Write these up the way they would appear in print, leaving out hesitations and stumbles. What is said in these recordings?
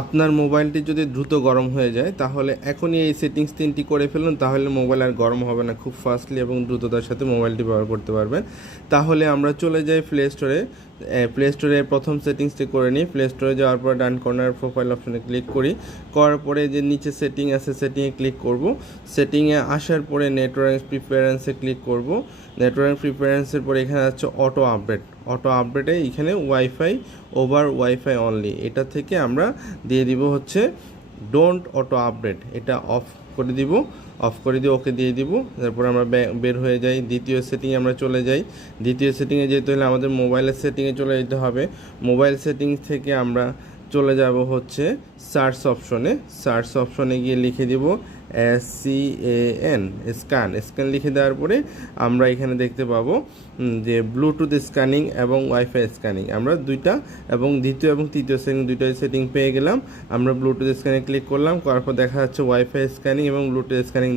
আপনার মোবাইলটি যদি দ্রুত গরম হয়ে যায় তাহলে এখনই এই সেটিংস 3টি করে ফেলুন, তাহলে মোবাইল আর গরম হবে না, খুব ফাস্টলি এবং দ্রুততার সাথে মোবাইলটি ব্যবহার করতে পারবেন। তাহলে আমরা চলে যাই প্লে স্টোরে। প্লে স্টোরে প্রথম সেটিংসটি করে নিই। প্লে স্টোরে যাওয়ার পর ডান কর্নার প্রোফাইল অপশনে ক্লিক করার পরে যে নিচে সেটিং আছে সেটিংয়ে ক্লিক করব। সেটিংয়ে আসার পরে নেটওয়ার্ক প্রিফারেন্সে ক্লিক করব। নেটওয়ার্ক প্রিফারেন্সের পরে এখানে আছে অটো আপডেট। অটো আপডেটে এখানে ওয়াইফাই ওভার ওয়াইফাই অনলি, এটা থেকে আমরা দিয়ে দিব হচ্ছে ডোন্ট অটো আপডেট, এটা অফ করে দিব। অফ করে দিয়ে ওকে দিয়ে দিব। তারপর আমরা বের হয়ে যাই, দ্বিতীয় সেটিংয়ে আমরা চলে যাই। দ্বিতীয় সেটিংয়ে যেতে হলে আমাদের মোবাইলের সেটিংয়ে চলে যেতে হবে। মোবাইল সেটিংস থেকে আমরা চলে যাব হচ্ছে সার্চ অপশনে। সার্চ অপশনে গিয়ে লিখে দিব SCAN, স্ক্যান লিখে দেওয়ার পরে আমরা এখানে দেখতে পাবো যে ব্লুটুথ স্ক্যানিং এবং ওয়াইফাই স্ক্যানিং, আমরা দুইটা এবং দ্বিতীয় এবং তৃতীয় দুইটাই সেটিং পেয়ে গেলাম। আমরা ব্লুটুথ স্ক্যানিং ক্লিক করলাম, করার পর দেখা যাচ্ছে ওয়াইফাই স্ক্যানিং এবং ব্লুটুথ স্ক্যানিং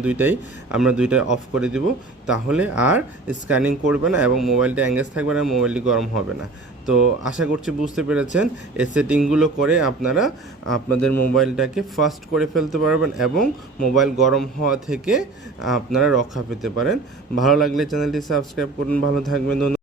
আমরা দুইটাই অফ করে দিব। তাহলে আর স্ক্যানিং করবে না এবং মোবাইলটা এঙ্গেজ থাকবে না, মোবাইলটি গরম হবে না। তো আশা করছি বুঝতে পেরেছেন। এই সেটিংগুলো করে আপনারা আপনাদের মোবাইলটাকে ফাস্ট করে ফেলতে পারবেন এবং মোবাইল গরম হওয়া থেকে আপনারা রক্ষা পেতে পারেন। ভালো লাগলে চ্যানেলটি সাবস্ক্রাইব করুন। ভালো থাকবেন। ধন্যবাদ।